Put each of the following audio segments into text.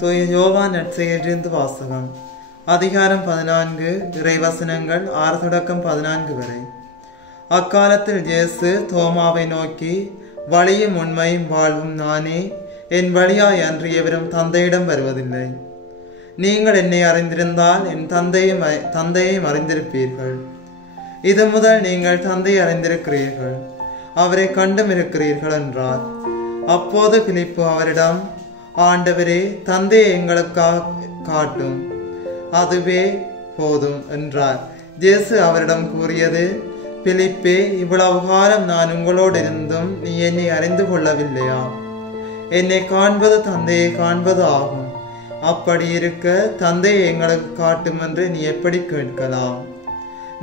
தூய யோவான் நற்செய்தியிலிருந்து வாசகம். அதிகாரம் 14, இறைவசனங்கள் 6 தொடக்கம் 14 வரை. அக்காலத்தில் இயேசு தோமாவை நோக்கி, வழியும் உண்மையும் வாழ்வும் நானே, என் வழியாய் அன்றி எவரும் தந்தையிடம் வருவதில்லை. நீங்கள் என்னை அறிந்திருந்தால் என் தந்தையையும் அறிந்திருப்பீர்கள். இது முதல் நீங்கள் தந்தையை அறிந்திருக்கிறீர்கள், அவரை கண்டும் இருக்கிறீர்கள் என்றார். அப்போது பிலிப்பு அவரிடம், ஆண்டவரே, தந்தையை எங்களுக்காக காட்டும், அதுவே போதும் என்றார். இயேசு அவரிடம் கூறியது, பிலிப்பே, இவ்வளவு காலம் நான் உங்களோடு இருந்தும் நீ என்னை அறிந்து கொள்ளவில்லையா? என்னை காண்பது தந்தையை காண்பது ஆகும். அப்படி இருக்க தந்தையை எங்களுக்கு காட்டும் என்று நீ எப்படி கேட்கலாம்?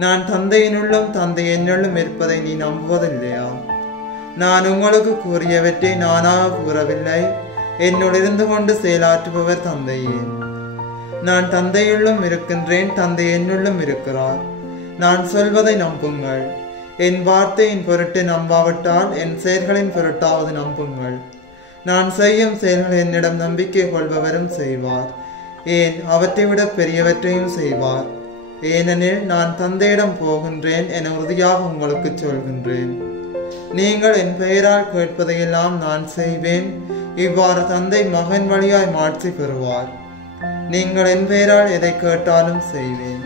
நான் தந்தையினுள்ளும் தந்தை என்னுள்ளும் இருப்பதை நீ நம்புவதில்லையா? நான் உங்களுக்கு கூறியவற்றை நானாக கூறவில்லை, என்னுள் இருந்து கொண்டு செயலாற்றுபவர் தந்தையே. நான் தந்தையுள்ளும் இருக்கின்றேன், தந்தை என்னுள்ளும் இருக்கிறார். நான் சொல்வதை நம்புங்கள். என் வார்த்தையின் பொருட்டு நம்பாவிட்டால் என் செயல்களின் பொருட்டாவது நம்புங்கள். நான் செய்யும் செயல்கள் என்னிடம் நம்பிக்கை கொள்பவரும் செய்வார், ஏன் அவற்றை விட பெரியவற்றையும் செய்வார். ஏனெனில் நான் தந்தையிடம் போகின்றேன் என உறுதியாக உங்களுக்கு சொல்கின்றேன். நீங்கள் என் பெயரால் கேட்பதையெல்லாம் நான் செய்வேன். இவ்வாறு தந்தை மகன் வழியாய் மாட்சி பெறுவார். நீங்கள் என் பெயரால் எதை கேட்டாலும் செய்வேன்.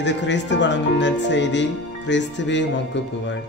இது கிறிஸ்து வழங்கும் நற்செய்தி. கிறிஸ்துவே உமக்கு புகழ்.